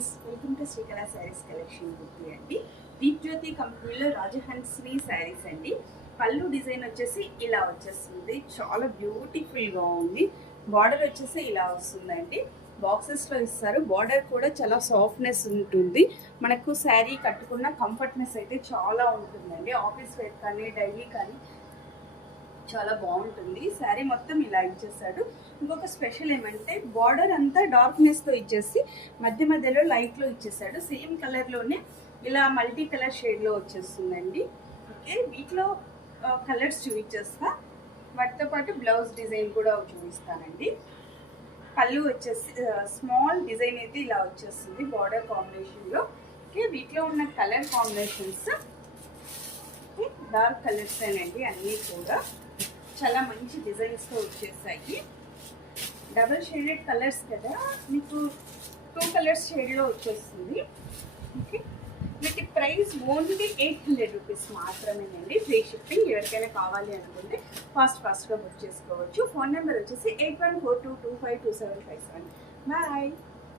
Friends, welcome to Srikala saris collection book అండి. దీప్ జ్యోతి కంపెనీలో రాజహంస్ని శారీస్ అండి. పళ్ళు డిజైన్ వచ్చేసి ఇలా వచ్చేస్తుంది, చాలా బ్యూటిఫుల్గా ఉంది. బార్డర్ వచ్చేసి ఇలా వస్తుందండి, బాక్సెస్లో ఇస్తారు. బార్డర్ కూడా చాలా సాఫ్ట్నెస్ ఉంటుంది. మనకు శారీ కట్టుకున్న కంఫర్ట్నెస్ అయితే చాలా ఉంటుందండి. ఆఫీస్ వేర్ కానీ డైలీ కానీ చాలా బాగుంటుంది. శారీ మొత్తం ఇలా ఇచ్చేసాడు. ఇంకొక స్పెషల్ ఏమంటే బార్డర్ అంతా డార్క్నెస్తో ఇచ్చేసి మధ్య మధ్యలో లైట్లో ఇచ్చేసాడు. సేమ్ కలర్లోనే ఇలా మల్టీ కలర్ షేడ్లో వచ్చేస్తుందండి. ఓకే, వీటిలో కలర్స్ చూపించేస్తా, వాటితో పాటు బ్లౌజ్ డిజైన్ కూడా చూపిస్తానండి. పళ్ళు వచ్చేసి స్మాల్ డిజైన్ అయితే ఇలా వచ్చేస్తుంది బార్డర్ కాంబినేషన్లో. ఓకే, వీటిలో ఉన్న కలర్ కాంబినేషన్స్ డార్క్ కలర్స్ అండి. అన్నీ కూడా చాలా మంచి డిజైన్స్తో వచ్చేసాయి. డబల్ షేడెడ్ కలర్స్ కదా, మీకు 2 కలర్స్ షేడ్లో వచ్చేస్తుంది. ఓకే, వీటి ప్రైస్ ఓన్లీ 800 రూపీస్ మాత్రమేనండి. Free shipping. ఎవరికైనా కావాలి అనుకుంటే ఫాస్ట్గా బుక్ చేసుకోవచ్చు. ఫోన్ నెంబర్ వచ్చేసి 8142252757. బాయ్.